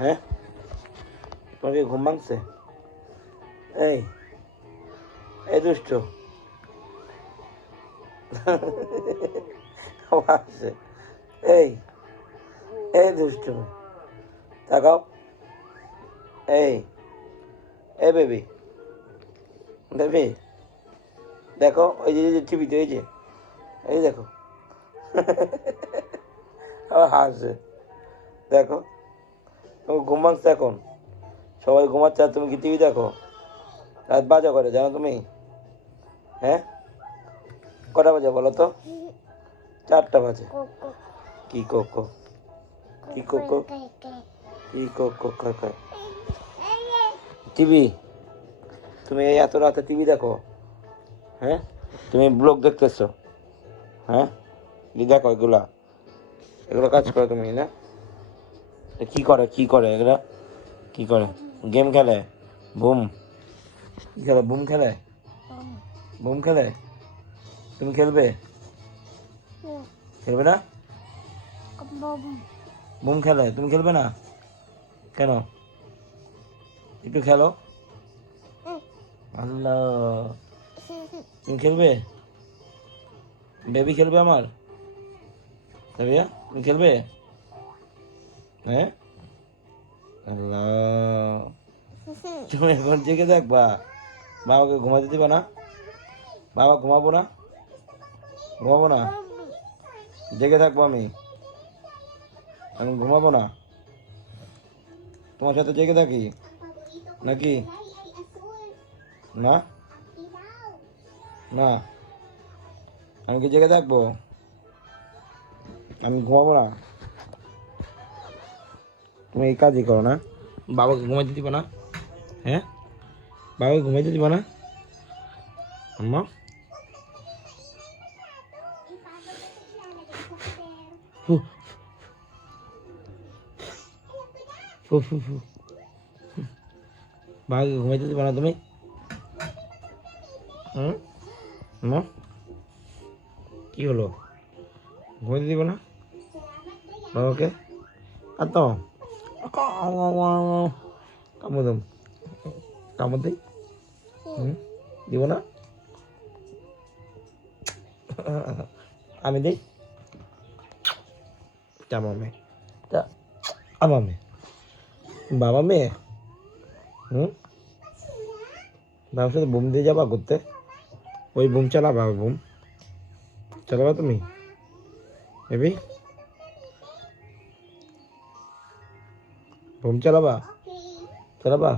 হ্যাঁ, তোমাকে ঘুম ভাঙছে? এই এই দুষ্ট আসছে। এই এই দুষ্ট, তাকাও। এই এই বেবি, বেবি দেখো, ওই যে টিভিতে, এই দেখো আবার হাসছে। দেখো, তুমি ঘুম ভাঙছে এখন, সবাই ঘুমাচ্ছে আর তুমি কি টিভি দেখো? রাত বাজে করে জানো তুমি? হ্যাঁ, কটা বাজে বলো তো? 4টা বাজে। কি কোকো, কি কোকো, কি কোকো কয় কয় টিভি? তুমি এই এত রাতে টিভি দেখো? হ্যাঁ, তুমি ব্লগ দেখতেছো? হ্যাঁ, কি দেখো এগুলা? এগুলো কাজ করো তুমি না? কি করে, কি করে এগুলা? কি করে? গেম খেলে? বুম কি খেলে? বুম খেলে? বুম খেলে? তুমি খেলবে? খেলবে না? বুম খেলে, তুমি খেলবে না কেন? একটু খেলো। আল্লাহ, তুমি খেলবে? বেবি খেলবে আমার? বেবিয়া তুমি খেলবে? হ্যাঁ, আল্লাহ, তুমি এখন জেগে থাকবা? বাবাকে ঘুমাতে দিবা না? বাবা ঘুমাবো না? ঘুমাবো না? জেগে থাকবো আমি? আমি ঘুমাবো না? তোমার সাথে জেগে থাকি নাকি? না না, আমি কি জেগে থাকবো? আমি ঘুমাবো না? তুমি এই কাজই করো না? বাবাকে ঘুমাইতে দিবা না? হ্যাঁ, বাবাকে ঘুমাইতে দিবা না? আম্মা, ফু ফু ফু ফু, বাবাকে ঘুমাইতে দিবা না তুমি? হুম, আম্মা, কি হলো? ঘুমাইতে দিবা না বাবাকে? আর তো কামড় দাম, কামড় দিই। হুম, দিব না? আমি দিই। আমার মেয়ে, আমার মেয়ে, বাবা মেয়ে। হুম, বাবার সাথে বুম দিয়ে যাবা ঘুরতে? ওই বুম চালাবা? বুম চালাবা তুমি বেবি? বুম চালাবা? চালাবা?